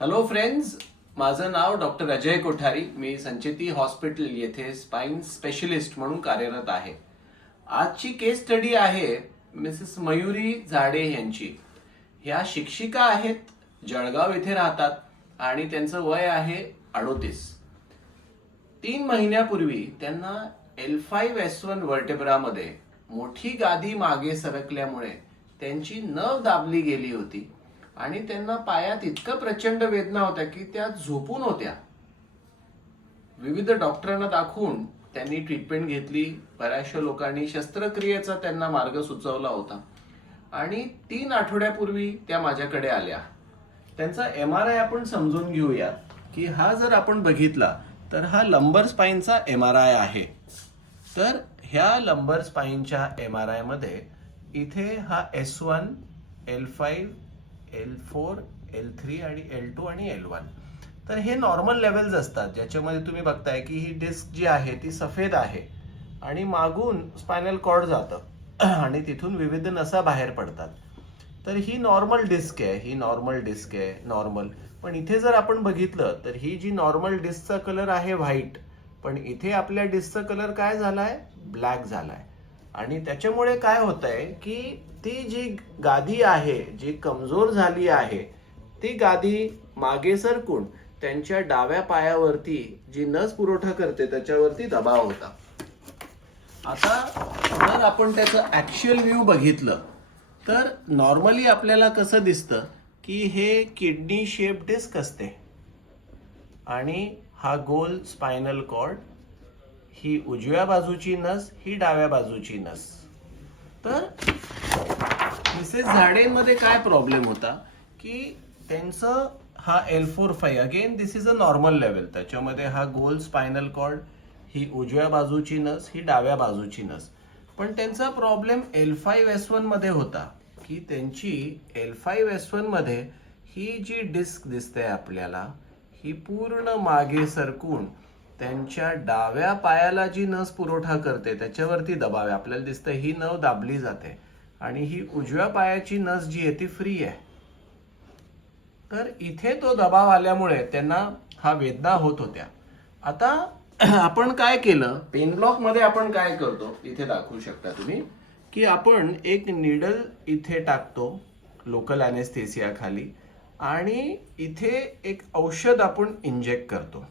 Hello friends, माझं नाव doctor Ajay Kothari. मी Sancheti hospital येथे spine specialist म्हणून कार्यरत आहे. आजची केस स्टडी आहे मिसेस मयुरी झाडे यांची. ह्या शिक्षिका आहेत, जळगाव येथे राहतात आणि त्यांचं वय आहे 38. 3 महिन्यापूर्वी त्यांना L5S1 वर्टेब्रामध्ये मोठी गादी मागे सरकल्यामुळे त्यांची नस दाबली गेली होती आणि त्यांना पायात इतकं प्रचंड वेदना होत्या की त्या झोपून होत्या. विविध डॉक्टरांना दाखवून त्यांनी ट्रीटमेंट घेतली. बऱ्याचशा लोकांनी शस्त्रक्रियेचा त्यांना मार्ग सुचवला होता आणि 3 आठवड्यापूर्वी त्या माझ्याकडे आल्या. त्यांचा MRI आपण समजून घेऊया की हा जर आपण बघितला तर हा लंबर स्पाइनचा MRI आहे. तर ह्या लंबर स्पाइनच्या MRI मध्ये इथे हा S1, L5, L4, L3 आणि L2 आणि L1. तर हे नॉर्मल लेवल्स असतात ज्याच्यामध्ये तुम्ही बघताय की ही डिस्क जी आहे ती सफेद आहे आणि मागून स्पायनल कॉर्ड जातं आणि तिथून विविध नसा बाहेर पडतात. तर ही नॉर्मल डिस्क आहे, नॉर्मल. पण इथे जर आपण बघितलं तर ही जी नॉर्मल डिस्कचा कलर आहे व्हाईट, पण इथे आपल्या डिस्कचा कलर काय झालाय, ब्लॅक झालाय. आणि त्याच्यामुळे काय होतंय की ती जी गादी आहे, जी कमजोर झाली आहे, ती गादी मागे सरकून त्यांच्या डाव्या पायावरती जी नस पुरवठा करते त्याच्यावरती दबाव होता. आता जर आपण त्याचं ऍक्च्युअल व्ह्यू बघितलं तर नॉर्मली आपल्याला कसं दिसतं की हे किडनी शेप डिस्क असते आणि हा गोल स्पायनल कॉर्ड, ही उजव्या बाजूची नस, ही डाव्या बाजूची नस. तर मिसेस झाडेंमध्ये काय प्रॉब्लेम होता की त्यांचं हा L4-5 again this is a normal level. त्याच्यामध्ये हा गोल स्पायनल कॉर्ड, ही उजव्या बाजूची नस, ही डाव्या बाजूची नस. पण त्यांचा प्रॉब्लेम L5S1 मध्ये होता की त्यांची L5S1 मध्ये ही जी डिस्क दिसते आपल्याला, ही पूर्ण मागे सरकून त्यांच्या डाव्या पायाला जी नस पुरवठा करते त्याच्यावरती दबाव आहे. आपल्याला दिसतं ही नस दाबली जाते आणि ही उजव्या पायाची नस जी आहे ती फ्री आहे. तर इथे तो दबाव आल्यामुळे त्यांना हा वेदना होत होत्या. आता आपण काय केलं, पेन ब्लॉक मध्ये आपण काय करतो इथे दाखवू शकता तुम्ही की आपण एक निडल इथे टाकतो लोकल अॅनेस्थेसिया खाली आणि इथे एक औषध आपण इंजेक्ट करतो.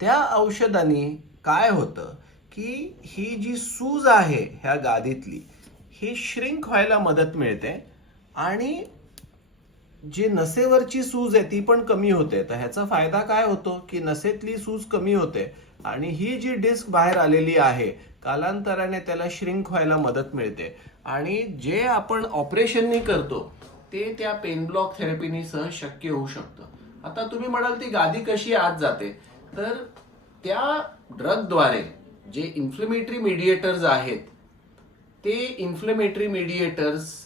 त्या औषधाने काय होतं की ही जी सूज आहे ह्या गादीतली, ही श्रिंक व्हायला मदत मिळते आणि जी नसेवरची सूज आहे ती पण कमी होते. तर ह्याचा फायदा काय होतो की नसेतली सूज कमी होते आणि ही जी डिस्क बाहेर आलेली आहे कालांतराने त्याला श्रिंक व्हायला मदत मिळते आणि जे आपण ऑपरेशननी करतो ते त्या पेन ब्लॉक थेरपीनी सहज शक्य होऊ शकतं. आता तुम्ही म्हणाल ती गादी कशी आत जाते, तर त्या ड्रगद्वारे जे इन्फ्लेमेटरी मीडिएटर्स आहेत ते इन्फ्लेमेटरी मीडिएटर्स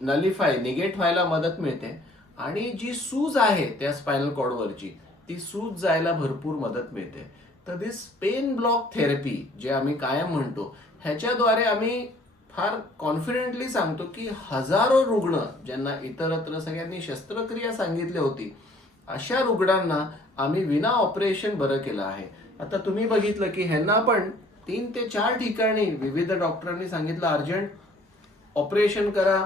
निगेट व्हायला मदत मिळते आणि जी सूज आहे त्या स्पायनल कॉर्डवरची ती सूज जायला भरपूर मदत मिळते. तर दिस पेन ब्लॉक थेरपी जे आम्ही कायम म्हणतो, ह्याच्याद्वारे आम्ही फार कॉन्फिडेंटली सांगतो की हजारो रुग्ण ज्यांना इतरत्र सगळ्यांनी शस्त्रक्रिया सांगितली होती, अशा रुग्णांना आम्ही विना ऑपरेशन बरं केलं आहे. आता तुम्ही बघितलं की ह्यांना पण 3 ते 4 ठिकाणी विविध डॉक्टरांनी सांगितलं अर्जंट ऑपरेशन करा,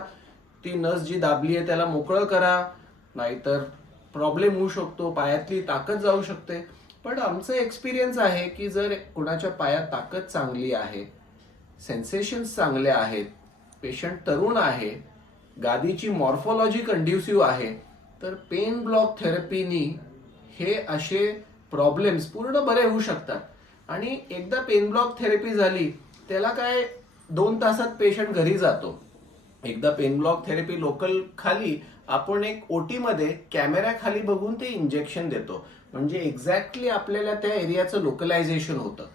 ती नस जी दाबली आहे त्याला मोकळं करा, नाहीतर प्रॉब्लेम होऊ शकतो, पायातली ताकद जाऊ शकते. पण आमचं एक्सपिरियन्स आहे की जर कुणाच्या पायात ताकद चांगली आहे, सेन्सेशन्स चांगले आहेत, पेशंट तरुण आहे, गादीची मॉर्फोलॉजी कंड्युसिव्ह आहे, तर पेन ब्लॉक थेरपीनी हे असे प्रॉब्लेम्स पूर्ण बरे होऊ शकतात. आणि एकदा पेन ब्लॉक थेरपी झाली त्याला काय 2 तासात पेशंट घरी जातो. एकदा पेन ब्लॉक थेरपी लोकल खाली आपण एक ओटी मध्ये कॅमेरा खाली बघून ते इंजेक्शन देतो, म्हणजे एक्झॅक्टली आपल्याला त्या एरियाचं लोकलायझेशन होतं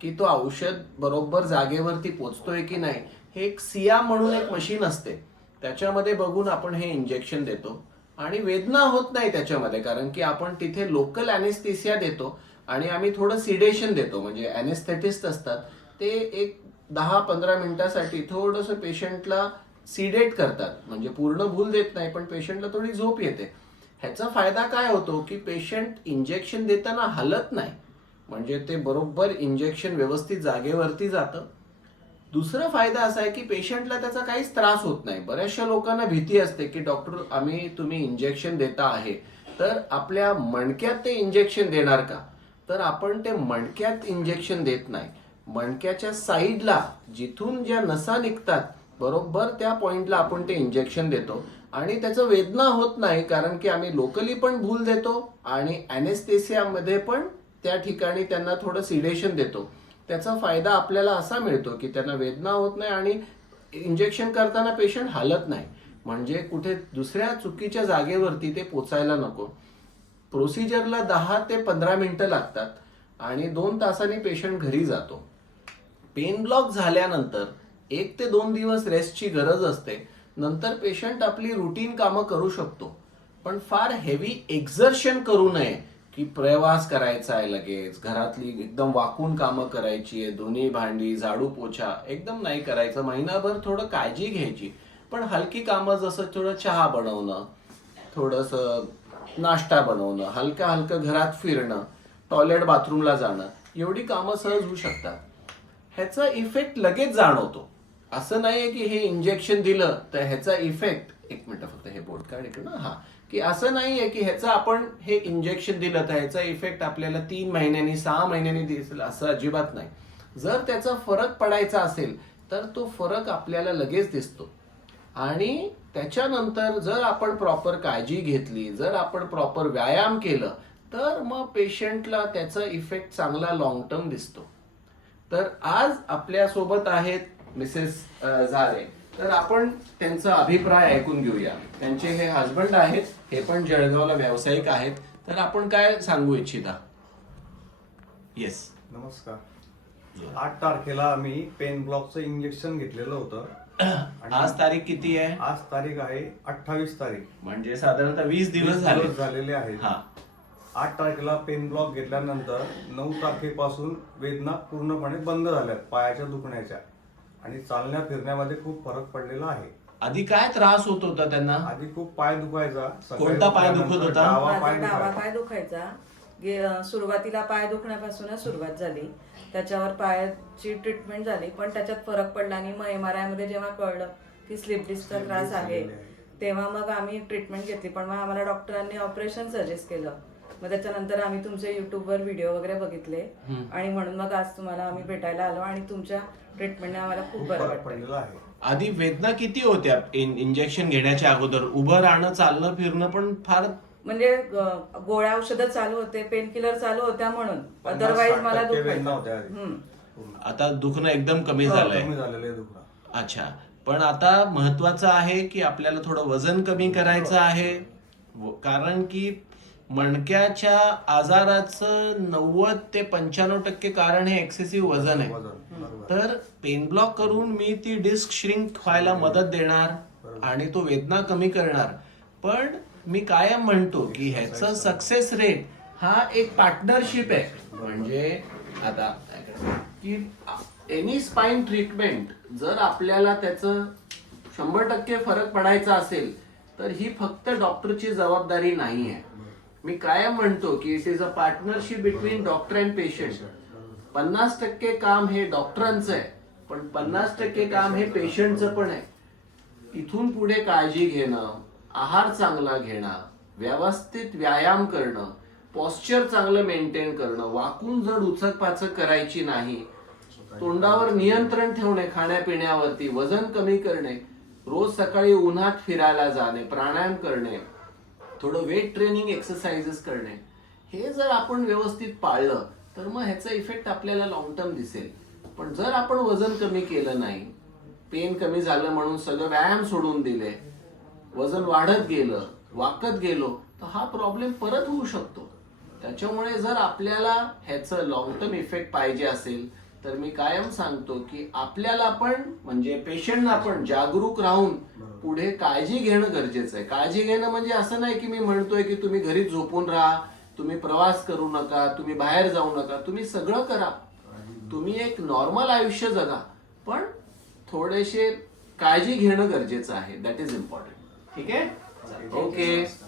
की तो औषध बरोबर जागेवरती पोचतोय की नाही. हे एक सिया म्हणून एक मशीन असते, त्याच्यामध्ये बघून आपण हे इंजेक्शन देतो आणि वेदना होत नाही त्याच्यामध्ये, कारण की आपण तिथे लोकल अॅनेस्थेसिया देतो आणि आम्ही थोडं सिडेशन देतो. म्हणजे अॅनेस्थेटिस्ट असतात ते एक 10-15 मिनिटासाठी थोडंसं पेशंटला सिडेट करतात, म्हणजे पूर्ण भूल देत नाही पण पेशंटला थोडी झोप येते. ह्याचा फायदा काय होतो की पेशंट इंजेक्शन देताना हलत नाही, म्हणजे ते बरोबर इंजेक्शन व्यवस्थित जागेवरती जातं. दुसरा फायदा असा आहे की पेशंटला त्याचा काहीच त्रास होत नाही. बऱ्याचशा लोकांना भीती असते की डॉक्टर तुम्ही इंजेक्शन देता आहे तर आपल्या मणक्यात ते इंजेक्शन देणार का, तर आपण ते मणक्यात इंजेक्शन देत नाही. मणक्याच्या साईडला जिथून ज्या नसा निघतात बरोबर त्या पॉइंटला आपण ते इंजेक्शन देतो आणि त्याचं वेदना होत नाही, कारण की आम्ही लोकली पण भूल देतो आणि ॲनेस्थेसियामध्ये पण त्या ठिकाणी त्यांना थोडं सिडेशन देतो. त्याचा फायदा आपल्याला असा मिळतो की त्यांना वेदना होत नाही आणि इंजेक्शन करताना पेशंट हालत नाही, म्हणजे कुठे दुसऱ्या चुकीच्या जागेवरती ते पोचायला नको. प्रोसिजरला 10 ते 15 मिनिटं लागतात आणि 2 तासांनी पेशंट घरी जातो. पेन ब्लॉक झाल्यानंतर 1 ते 2 दिवस रेस्टची गरज असते. नंतर पेशंट आपली रुटीन कामं करू शकतो, पण फार हेवी एक्झर्शन करू नये की प्रवास करायचा आहे, लगेच घरातली एकदम वाकून कामं करायची आहे, दोन्ही भांडी झाडू पोछा एकदम नाही करायचं. महिनाभर थोडं काळजी घ्यायची, पण हलकी कामं जसं थोडं चहा बनवणं, थोडंसं नाश्ता बनवणं, हलकं हलकं घरात फिरणं, टॉयलेट बाथरूमला जाणं, एवढी कामं सहज होऊ शकतात. ह्याचा इफेक्ट लगेच जाणवतो. असं नाहीये की हे इंजेक्शन दिलं तर ह्याचा इफेक्ट, एक मिनिट फक्त हे बोर्ड कार्ड इकडं, हा, की असं नाहीये की ह्याचं आपण हे इंजेक्शन दिलं तर ह्याचा इफेक्ट आपल्याला 3 महिन्यांनी 6 महिन्यांनी दिसेल, असं अजिबात नाही. जर त्याचा फरक पडायचा असेल तर तो फरक आपल्याला लगेच दिसतो आणि त्याच्यानंतर जर आपण प्रॉपर काळजी घेतली, जर आपण प्रॉपर व्यायाम केलं तर मग पेशंटला त्याचा इफेक्ट चांगला लॉंग टर्म दिसतो. तर आज आपल्या सोबत आहेत मिसेस झाले, तर आपण त्यांचा अभिप्राय ऐकून घेऊया. त्यांचे हे हजबंड आहेत, हे पण जळगावला व्यावसायिक आहेत, तर आपण काय सांगू इच्छिता? येस, नमस्कार. 8 तारखेला आम्ही पेन ब्लॉकचं इंजेक्शन घेतलेलं होतं. आज तारीख किती आहे? आज तारीख आहे 28 तारीख, म्हणजे साधारणतः 20 दिवस झालेले आहेत. हा. 8 तारखेला पेन ब्लॉक घेतल्यानंतर 9 तारखेपासून वेदना पूर्णपणे बंद झाल्यात पायाच्या दुखण्याच्या आणि चालण्या फिरण्यामध्ये खूप फरक पडलेला आहे. आधी काय त्रास होत होता त्यांना? आधी खूप पाय दुखायचा. कोणता पाय दुखत होता? डावा पाय दुखायचा. सुरुवातीला पाय दुखण्यापासूनच सुरुवात झाली, त्याच्यावर पायाची ट्रीटमेंट झाली, पण त्याच्यात फरक पडला आणि मग MRI मध्ये जेव्हा कळलं की स्लिप डिस्कचा त्रास आहे तेव्हा मग आम्ही ट्रीटमेंट घेतली. पण मग आम्हाला डॉक्टरांनी ऑपरेशन सजेस्ट केलं. मग त्याच्यानंतर आम्ही तुमचे युट्यूबवर व्हिडिओ वगैरे बघितले आणि म्हणून मग आज तुम्हाला आम्ही भेटायला आलो आणि तुमच्या ट्रीटमेंटने आम्हाला खूप बरं पडलेलं आहे. आधी वेदना किती होत्या इंजेक्शन घेण्याच्या अगोदर? उभं राहणं, चालणं फिरणं पण फार, म्हणजे गोळ्या औषधं चालू होते, पेन किलर चालू होत्या म्हणून, अदरवाईज मला दुखायचं. आता दुखणं एकदम कमी झालंय. अच्छा, पण आता महत्वाचं आहे की आपल्याला थोडं वजन कमी करायचं आहे, कारण की मणक्याच्या आजाराचं 90 ते 95% कारण हे एक्सेसिव्ह वजन आहे. तर पेन ब्लॉक करून मी ती डिस्क श्रिंक व्हायला मदत देणार आणि तो वेदना कमी करणार. पण मी कायम म्हणतो की ह्याचं सक्सेस रेट हा एक पार्टनरशिप आहे. म्हणजे आता की एनी स्पाइन ट्रीटमेंट जर आपल्याला त्याचं 100% फरक पडायचा असेल तर ही फक्त डॉक्टरची जबाबदारी नाही आहे. मी कायम म्हणतो की it is a partnership between doctor and patient. 50% काम हे डॉक्टरांचं आहे, पण 50% काम हे पेशंटचं पण आहे. इथून पुढे काळजी घेणं, आहार चांगला घेणं, व्यवस्थित व्यायाम करणं, पॉस्चर चांगलं मेंटेन करणं, वाकून जड उचकपाचक करायची नाही, तोंडावर नियंत्रण ठेवणे, खाण्यापिण्यावरती वजन कमी करणे, रोज सकाळी उन्हात फिरायला जाणे, प्राणायाम करणे, थोडं वेट ट्रेनिंग एक्सरसाइजेस करणे, हे जर आपण व्यवस्थित पाळलं तर मग ह्याचा इफेक्ट आपल्याला लॉंग टर्म दिसेल. पण जर आपण वजन कमी केलं नाही, पेन कमी झालं म्हणून सगळं व्यायाम सोडून दिले, वजन वाढत गेलं, वाकत गेलो, तर हा प्रॉब्लेम परत होऊ शकतो. त्याच्यामुळे जर आपल्याला ह्याचं लॉंग टर्म इफेक्ट पाहिजे असेल तर मी कायम सांगतो की आपल्याला पण म्हणजे पेशंटना पण जागरूक राहून पुढे काळजी घेणं गरजेचं आहे. काळजी घेणं म्हणजे असं नाही की मी म्हणतोय की तुम्ही घरी झोपून राहा, तुम्ही प्रवास करू नका, तुम्ही बाहेर जाऊ नका, तुम्ही सगळं करा, तुम्ही एक नॉर्मल आयुष्य जगा, पण थोडेसे काळजी घेणं गरजेचं आहे. That is important. ठीक आहे, ओके.